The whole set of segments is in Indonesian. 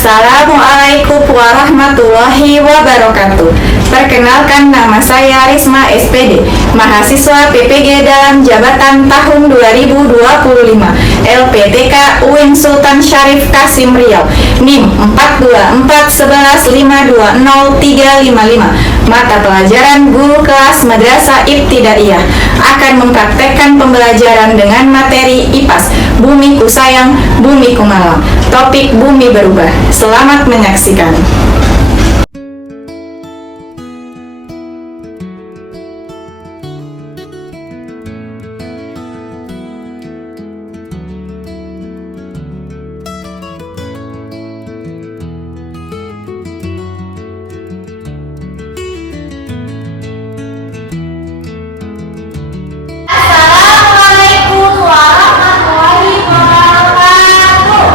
Assalamualaikum warahmatullahi wabarakatuh. Perkenalkan, nama saya Risma SPD, mahasiswa PPG dalam jabatan tahun 2025, LPTK UIN Sultan Syarif Kasim Riau, NIM 42411520355. Mata pelajaran guru kelas Madrasah Ibtidaiyah akan mempraktekkan pembelajaran dengan materi IPAS, Bumiku Sayang, Bumiku Malang. Topik bumi berubah. Selamat menyaksikan. Assalamualaikum warahmatullahi wabarakatuh.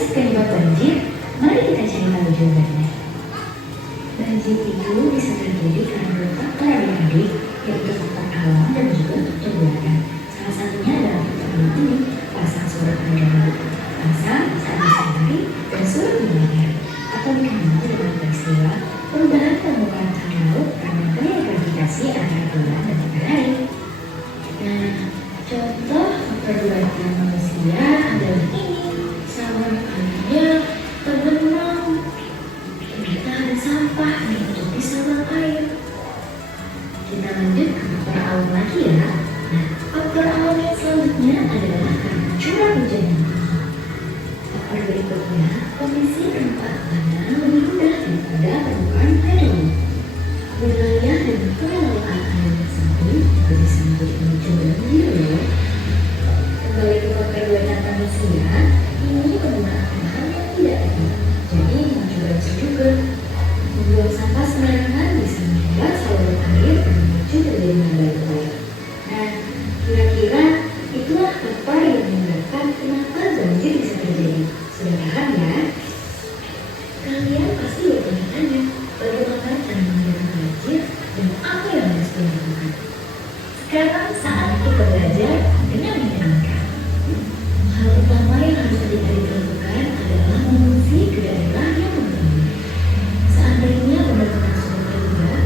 nasib penyebab banjir? Mari kita cari tahu jawabannya. Banjir itu bisa terjadi karena dua faktor adik-adik, yaitu faktor alam dan juga faktor buatan. Salah satunya adalah faktor alam ini, pasang surut pada laut, pasang saat matahari dan surut wilayah, atau dikenal dengan peristiwa perubahan permukaan tanah laut karena gaya gravitasi antara bulan dan matahari. Nah, contoh faktor buatan manusia adalah ini, saluran airnya terbenam, ternyata ada sampah menutupi saluran air. Kita lanjut ke faktor alam lagi ya. Nah, faktor alam yang selanjutnya adalah karena curah hujan yang tinggi. Faktor berikutnya, kondisi tempat tanah lebih rendah daripada permukaan air laut. Wilayah dan pengelolaan air tersebut juga bisa menjadi pemicu banjir loh. Kembali ke faktor buatan manusia, ini penggunaan lahan yang tidak tepat, jadi memicu banjir juga. Membuang sampah sembarangan bisa membuat saluran air dan memicu terjadinya banjir. Nah, kira-kira itulah faktor yang menyebabkan kenapa banjir bisa terjadi. Sudah paham ya? Kalian pasti bertanya-tanya, bagaimana cara menghadapi banjir dan apa yang harus dilakukan? Sekarang saatnya kita belajar dengan menyenangkan. Hal utama yang harus adik-adik lakukan adalah mengungsi ke daerah yang aman. Seandainya benar-benar sudah terlibat,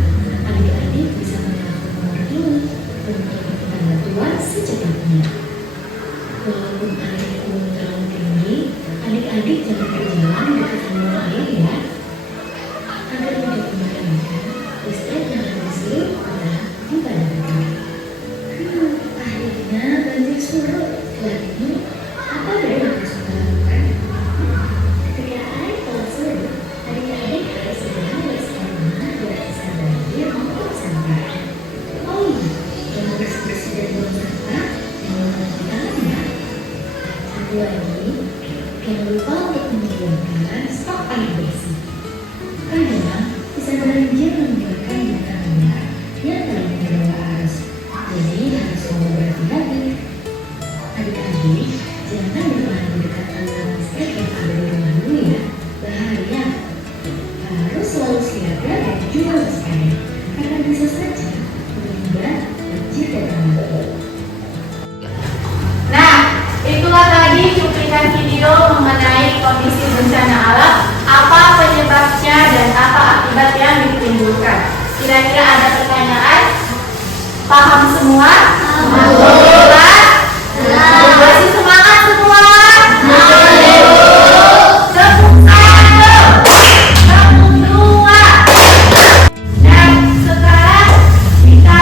adik-adik bisa menelpon nomor ini untuk meminta bantuan secepatnya. Walaupun air belum terlalu tinggi, adik-adik jangan berjalan dekat saluran air ya. Agar tidak membahayakan, listrik yang habis tetap dipadamkan. Akhirnya banjir surut. Lalu, apa yang harus kita lakukan? Ketika air telah surut, adik-adik harus segera membersihkan rumah agar sisa banjir maupun sampah. Oh iya, jangan bersih-bersih dan buang sampah, jangan lupa cuci tangan ya. Satu lagi, jangan lupa untuk menyediakan stok air bersih. Kadang bisa banjir menyebabkan barang liar yang telah terbawa arus, jadi harus selalu berhati-hati. Adik-adik, jangan bermain di dekat aliran listrik yang ada di rumah dulu ya, bahaya. Harus selalu siaga dan juga waspada, karena bisa saja menghindar banjir datang lagi. Nah, itulah tadi cuplikan video mengenai kondisi bencana alam, apa penyebabnya dan apa akibat yang ditimbulkan. Kira-kira ada pertanyaan? Paham semua? Alhamdulillah. Masih semangat semua? Tepuk satu, tepuk dua. Dan sekarang kita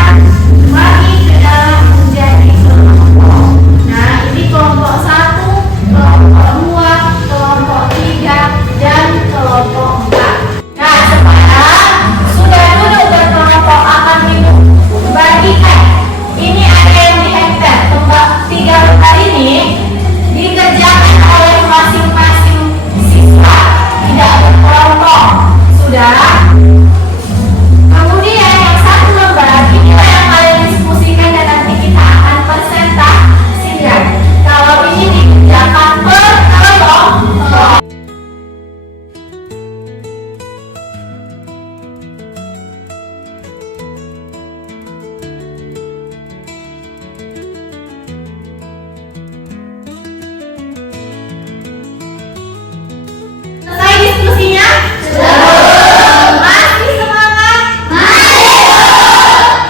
bagi ke dalam menjadi kelompok. Nah, ini kelompok 1, kelompok 2, kelompok 3, dan kelompok 4. Nah, sekarang sudah duduk berkelompok akan dibagikan. Ini ada yang di hektar. Tiga lembar ini dikerjakan oleh masing-masing siswa, tidak berkelompok. Sudah. Kemudian yang satu lembar inilah yang kalian diskusikan dan nanti kita akan presentasikan. Kalau ini dikerjakan per kelompok. Selesai diskusinya? Masih semangat?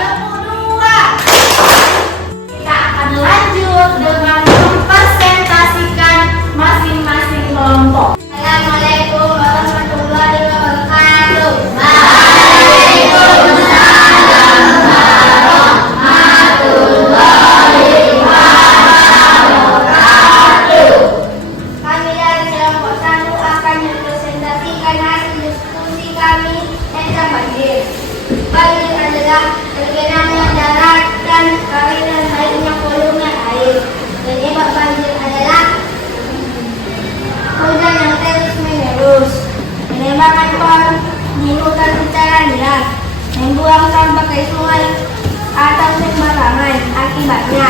Tepuk dua. Kita akan lanjut dengan mempresentasikan masing-masing kelompok. Assalamualaikum warahmatullahi wabarakatuh. Waalaikumsalam warahmatullahi wabarakatuh. Kami dari kelompok 1 akan mempresentasikan hasil diskusi kami tentang banjir. Banjir adalah tergenangnya darat dan aliran airnya volume air. Penyebab banjir adalah hujan yang terus menerus, menembakkan pohon, menimbulkan bencana liar, membuang sampah ke sungai atau sembarangan. Akibatnya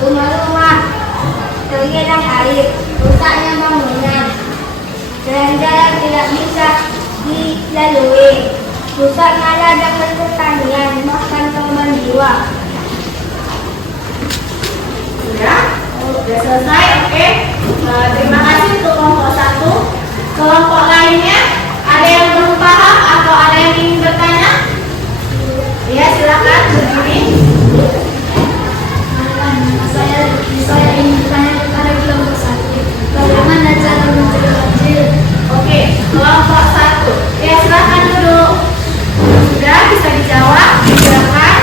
rumah-rumah tergenang air, rusaknya bangunan, Jalan-jalan tidak bisa dilalui. Rusak malah dengan pertanian, bahkan korban jiwa. Sudah selesai, oke. Terima kasih untuk kelompok 1. Kelompok lainnya, ada yang belum paham atau ada yang ingin bertanya? Ya, silakan berdiri. Saya ingin bertanya kepada kelompok 1. Bagaimana cara mencegah banjir? Oke, kelompok 1. Ya, silakan duduk. Sudah bisa dijawab? Silakan.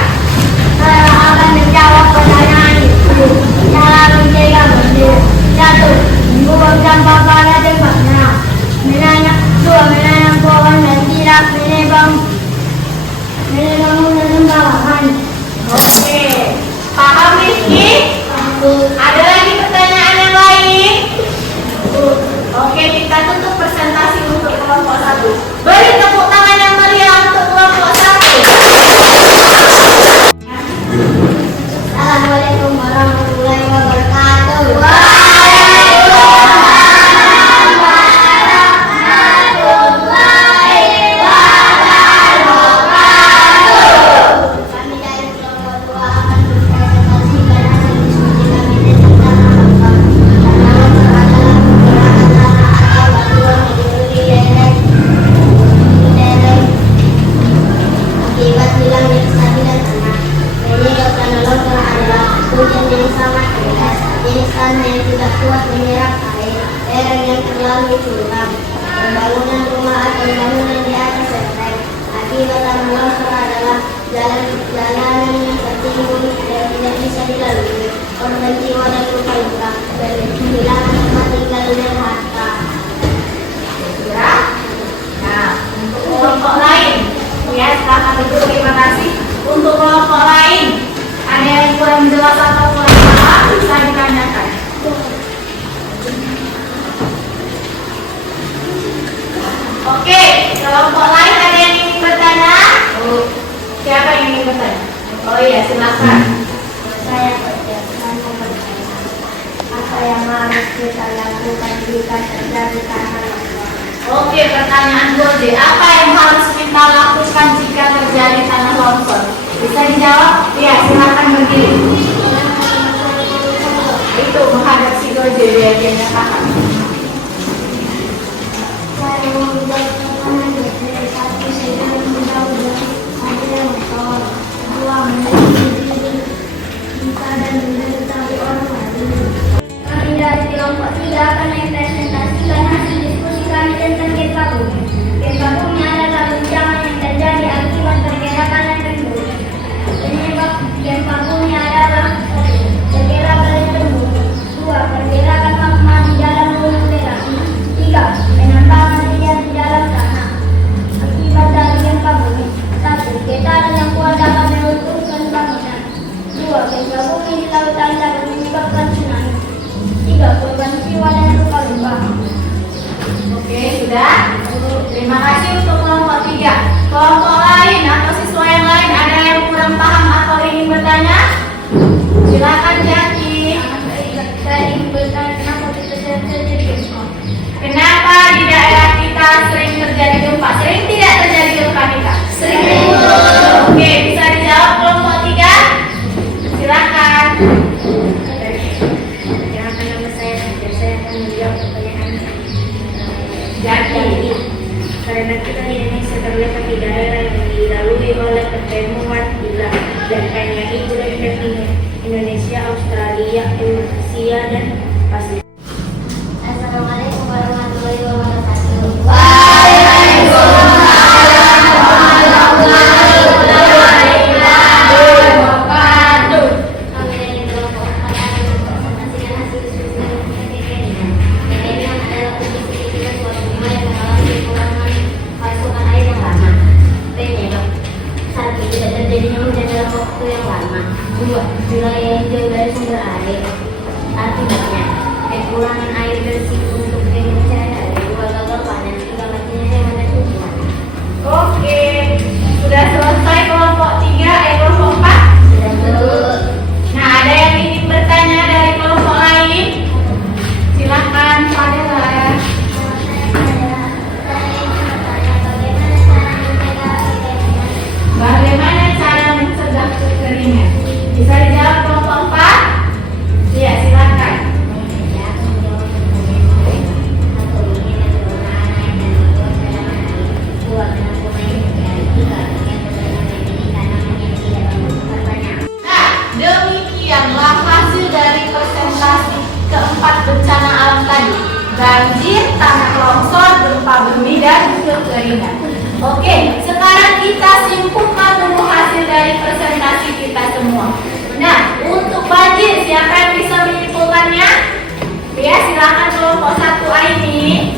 Saya akan menjawab pertanyaan itu. Cara mencegah banjir. 1. Membuang sampah pada tempatnya. Menanam pohon dan tidak menebang bangunan sembarangan. Oke, paham Rizky? Ada lagi pertanyaan yang lain? Oke, kita tutup presentasi untuk kelompok 1. Beri tepuk tangan yang meriah untuk kelompok 1. Assalamualaikum warahmatullahi wabarakatuh. Kami dari kelompok 2 akan mempresentasikan hasil diskusi kami tentang tanaman adalah menggunakan tanah atau batuan di lereng akibat hilangnya kestabilan tanah. Penyebab tanah longsor adalah hujan yang sangat deras, jenis tanah yang tidak kuat menyerap air, lereng yang terlalu curam, pembangunan rumah atau bangunan di atas lereng. Akibat tanah longsor adalah jalanan yang tertimbun dan tidak bisa dilalui, korban jiwa dan luka-luka, dan kehilangan tempat tinggal dan harta. Ya. Nah, untuk kelompok lain, ya silakan duduk. Terima kasih. Untuk kelompok lain, ada yang kurang jelas atau kurang paham bisa ditanyakan. Oke, kelompok lain ada yang ingin bertanya? Siapa yang ingin bertanya? Oh iya, silakan. Saya berkenan bertanya, apa yang harus kita lakukan jika terjadi tanah longsor? Oke, pertanyaan Gode. Apa yang harus kita lakukan jika terjadi tanah longsor? Bisa dijawab? Iya, silakan berdiri. Itu menghadap si Gode biar dia paham. Saya membuat tanah dari satu segera menjauh dari longsor. 2. Melindungi diri kita dan mengetahui orang lain. Kami dari kelompok 3 akan mempresentasikan hasil diskusi kami tentang gempa bumi. Gempa bumi adalah guncangan yang terjadi akibat pergerakan lempeng bumi. Penyebab gempa bumi adalah 1. Pergerakan lempeng bumi. 2. Pergerakan magma di dalam gunung berapi. 3. Penambangan minyak di dalam tanah. Akibat dari gempa bumi. 1. Getaran yang kuat dapat meruntuhkan bangunan. 2. Gempa bumi di lautan dapat menyebabkan tsunami. 3. Korban jiwa dan luka-luka. Oke, sudah. Terima kasih untuk kelompok 3. Kelompok lain atau siswa yang lain ada yang kurang paham atau ingin bertanya? Silakan Jaki. Saya ingin bertanya kenapa kita terjadi gempa. Kenapa di daerah kita sering terjadi gempa? Sering tidak terjadi gempa kita? Sering. Oke, bisa dijawab kelompok 3? Silakan. Perkenalkan nama saya akan menjawab pertanyaan Jaki. karena kita di Indonesia terletak di daerah yang dilalui oleh pertemuan hilang dan hanya itu dari Indonesia, Australia, Asia dan Pasifik. Assalamualaikum warahmatullahi wabarakatuh. Kami dari kelompok 4 akan mempresentasikan hasil diskusi kekinian. Kekinian adalah uji signifikan suatu rumah yang mengalami pengurangan pasokan air yang lama. Penyebab 1. Tidak terjadinya hujan dalam waktu yang lama. 2. Wilayah yang jauh dari sumber air. Akibatnya kekurangan air bersih untuk minum sehari-hari. 2. Gagal panen. 3. Matinya hewan dan tumbuhan. Oke, sudah selesai kelompok 3, kelompok 4. Sudah terus. Nah, ada yang ingin bertanya dari kelompok lain? Silakan, Pak Dela. Bisa dijawab kelompok 4? Iya, silakan. Nah, demikianlah hasil dari presentasi keempat bencana alam tadi. Banjir, tanah longsor, gempa bumi, dan kekeringan. Oke, sekarang kita simpulkan dulu hasil dari presentasi kita semua. Nah, untuk banjir, siapa yang bisa menyimpulkannya? Ya, silakan kelompok 1 Aini.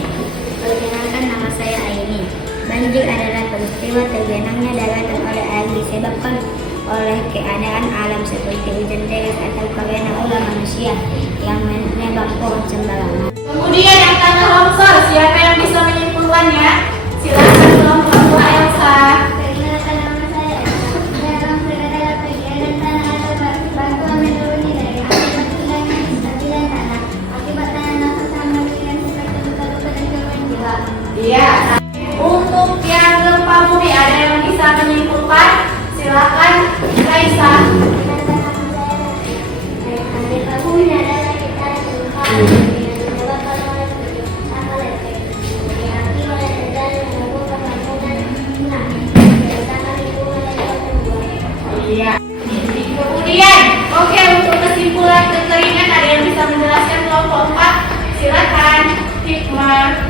Perkenalkan, nama saya Aini. Banjir adalah peristiwa tergenangnya daratan oleh air disebabkan oleh keadaan alam seperti hujan deras atau karena ulah manusia yang menebang pohon sembarangan. Kemudian yang tanah longsor, siapa yang bisa menyimpulkannya? Silakan kelompok 2 Elsa. Perkenalkan, nama saya dalam adalah pergerakan tanah atau batuan menuruni dari akibat hilangnya kestabilan tanah akibat tanah longsor sama dengan seperti luka-luka dan gangguan jiwa. Iya. Untuk yang gempa bumi ada yang bisa menyimpulkan? Silakan Raisa. Iya. Kemudian, oke, untuk kesimpulan kekeringan ada yang bisa menjelaskan kelompok 4? Silakan Hikmah.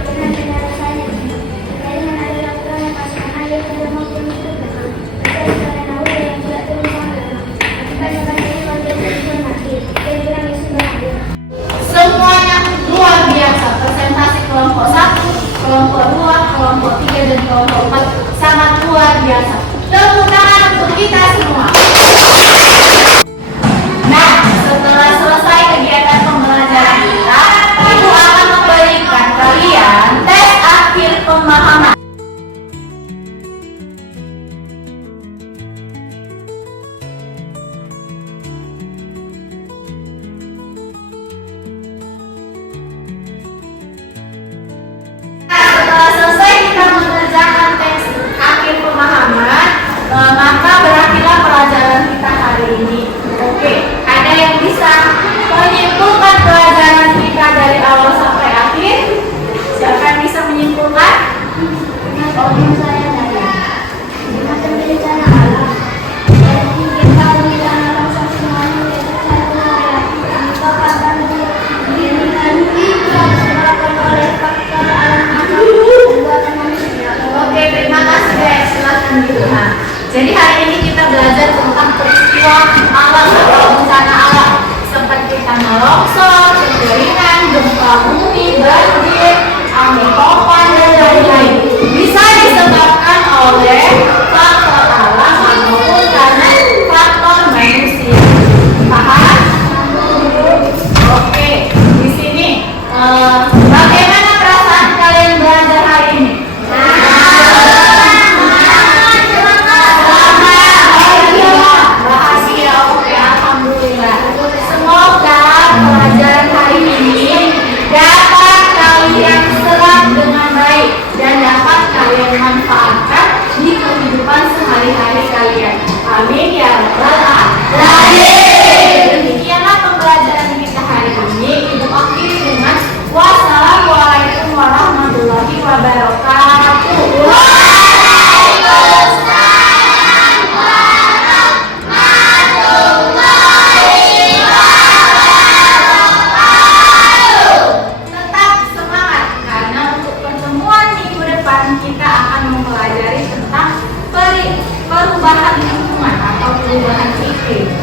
Semuanya luar biasa. Presentasi kelompok 1, kelompok 2, kelompok 3, dan kelompok 4 sangat luar biasa. Tepuk tangan untuk kita semua. Nah, setelah selesai kegiatan pembelajaran kita, Ibu akan memberikan kalian tes akhir pemahaman. Setelah selesai kita mengerjakan tes akhir pemahaman, maka berakhirlah pelajaran kita hari ini. Oke, ada yang bisa menyimpulkan pelajaran kita dari awal sampai akhir? Siapa yang bisa menyimpulkan? Oke, terima kasih guys. Silakan dilihat. Jadi hari ini kita belajar tentang peristiwa alam atau bencana alam seperti tanah longsor, kekeringan, gempa bumi, banjir, angin topan, dan lain-lain. Bisa disebabkan oleh faktor alam maupun karena faktor manusia. Paham? Oke, di sini bagaimana perasaan kalian belajar hari ini? Bahagia, oke, alhamdulillah. Semoga pelajaran hari ini dapat kalian serap dengan baik dan dapat kalian manfaatkan di kehidupan sehari-hari kalian. Amin ya rabbal alamin. Demikianlah pembelajaran kita hari ini. Ibu akhiri dengan wassalamualaikum warahmatullahi wabarakatuh. Tetap semangat karena untuk pertemuan minggu depan kita akan mempelajari tentang perubahan lingkungan atau perubahan iklim.